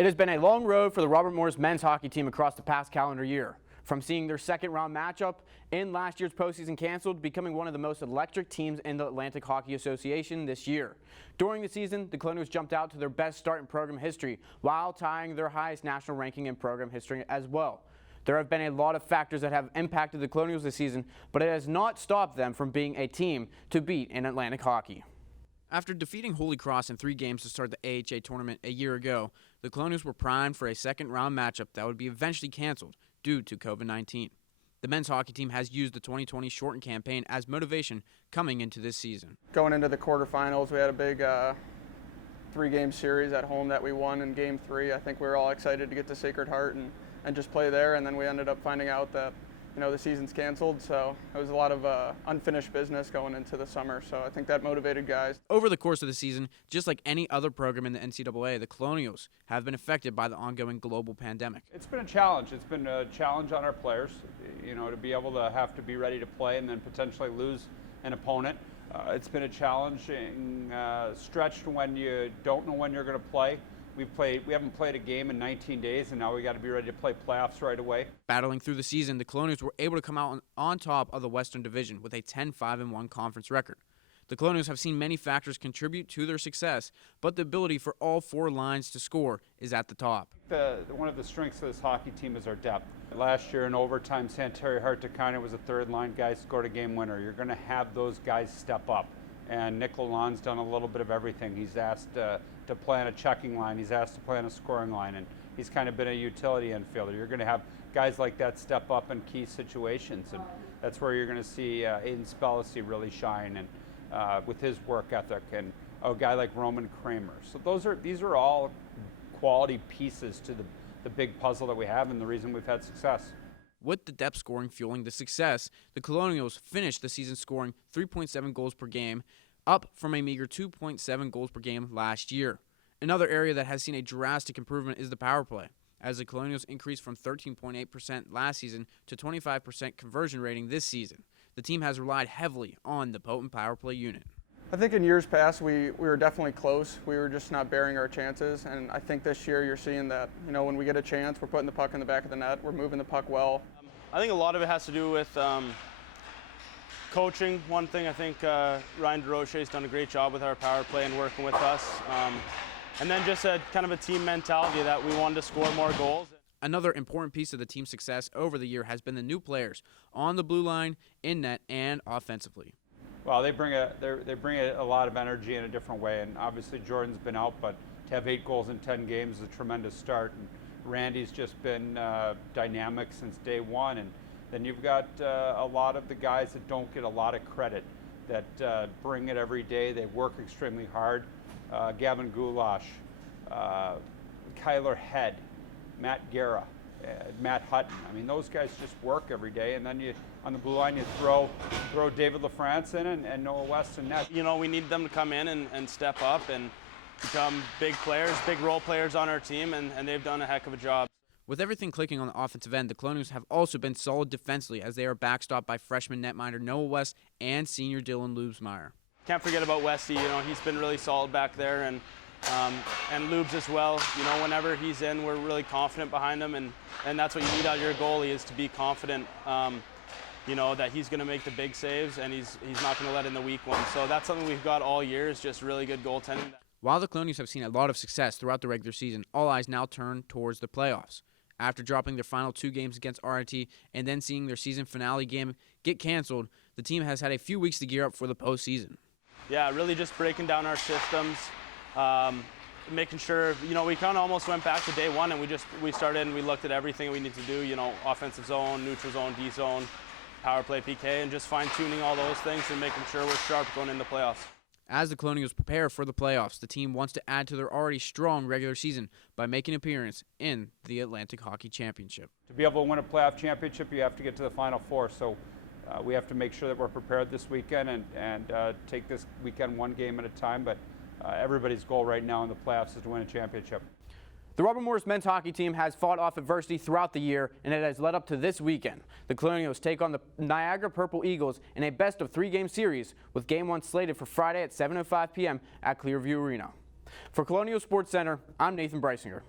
It has been a long road for the Robert Morris men's hockey team across the past calendar year. From seeing their second round matchup in last year's postseason canceled to becoming one of the most electric teams in the Atlantic Hockey Association this year. During the season, the Colonials jumped out to their best start in program history while tying their highest national ranking in program history as well. There have been a lot of factors that have impacted the Colonials this season, but it has not stopped them from being a team to beat in Atlantic hockey. After defeating Holy Cross in 3 games to start the AHA tournament a year ago, the Colonials were primed for a second-round matchup that would be eventually canceled due to COVID-19. The men's hockey team has used the 2020 shortened campaign as motivation coming into this season. Going into the quarterfinals, we had a big 3-game series at home that we won in Game 3. I think we were all excited to get to Sacred Heart and just play there, and then we ended up finding out that the season's canceled, so it was a lot of unfinished business going into the summer, so I think that motivated guys. Over the course of the season, just like any other program in the NCAA, the Colonials have been affected by the ongoing global pandemic. It's been a challenge. It's been a challenge on our players, to be able to have to be ready to play and then potentially lose an opponent. It's been a challenging stretch when you don't know when you're going to play. We haven't played a game in 19 days, and now we got to be ready to play playoffs right away. Battling through the season, the Colonials were able to come out on top of the Western Division with a 10-5-1 conference record. The Colonials have seen many factors contribute to their success, but the ability for all 4 lines to score is at the top. One of the strengths of this hockey team is our depth. Last year in overtime, Santeri Hartikana was a third-line guy, scored a game winner. You're going to have those guys step up. And Nick Lalonde's done a little bit of everything. He's asked to play on a checking line. He's asked to play on a scoring line. And he's kind of been a utility infielder. You're going to have guys like that step up in key situations. And that's where you're going to see Aiden Spellacy really shine and with his work ethic. And a guy like Roman Kramer. So these are all quality pieces to the big puzzle that we have and the reason we've had success. With the depth scoring fueling the success, the Colonials finished the season scoring 3.7 goals per game, up from a meager 2.7 goals per game last year. Another area that has seen a drastic improvement is the power play, as the Colonials increased from 13.8% last season to 25% conversion rating this season. The team has relied heavily on the potent power play unit. I think in years past we were definitely close. We were just not bearing our chances, and I think this year you're seeing that when we get a chance, we're putting the puck in the back of the net, we're moving the puck well. I think a lot of it has to do with coaching. One thing, I think Ryan DeRoche's done a great job with our power play and working with us. And then just kind of a team mentality that we wanted to score more goals. Another important piece of the team's success over the year has been the new players on the blue line, in net, and offensively. Well, they bring a lot of energy in a different way, and obviously Jordan's been out, but to have 8 goals in 10 games is a tremendous start. And Randy's just been dynamic since day one, and then you've got a lot of the guys that don't get a lot of credit, that bring it every day. They work extremely hard. Gavin Goulash, Kyler Head, Matt Guerra, Matt Hutton. I mean, those guys just work every day, and then on the blue line you throw David LaFrance in and Noah West in net. We need them to come in and step up and become big players, big role players on our team, and they've done a heck of a job. With everything clicking on the offensive end, the Colonials have also been solid defensively as they are backstopped by freshman netminder Noah West and senior Dylan Lubesmeyer. Can't forget about Westy. He's been really solid back there, and Lubes as well. Whenever he's in, we're really confident behind him, and that's what you need out of your goalie, is to be confident. That he's going to make the big saves and he's not going to let in the weak ones. So that's something we've got all year, is just really good goaltending. While the Colonials have seen a lot of success throughout the regular season, all eyes now turn towards the playoffs. After dropping their final 2 games against RIT and then seeing their season finale game get canceled, the team has had a few weeks to gear up for the postseason. Yeah, really just breaking down our systems, making sure, we kind of almost went back to day one, and we started and we looked at everything we need to do, offensive zone, neutral zone, D zone, power play, PK, and just fine-tuning all those things and making sure we're sharp going into playoffs. As the Colonials prepare for the playoffs, the team wants to add to their already strong regular season by making an appearance in the Atlantic Hockey Championship. To be able to win a playoff championship, you have to get to the Final Four, so we have to make sure that we're prepared this weekend and take this weekend one game at a time, but everybody's goal right now in the playoffs is to win a championship. The Robert Morris men's hockey team has fought off adversity throughout the year, and it has led up to this weekend. The Colonials take on the Niagara Purple Eagles in a best-of-3-game series, with Game 1 slated for Friday at 7:05 p.m. at Clearview Arena. For Colonial Sports Center, I'm Nathan Breisinger.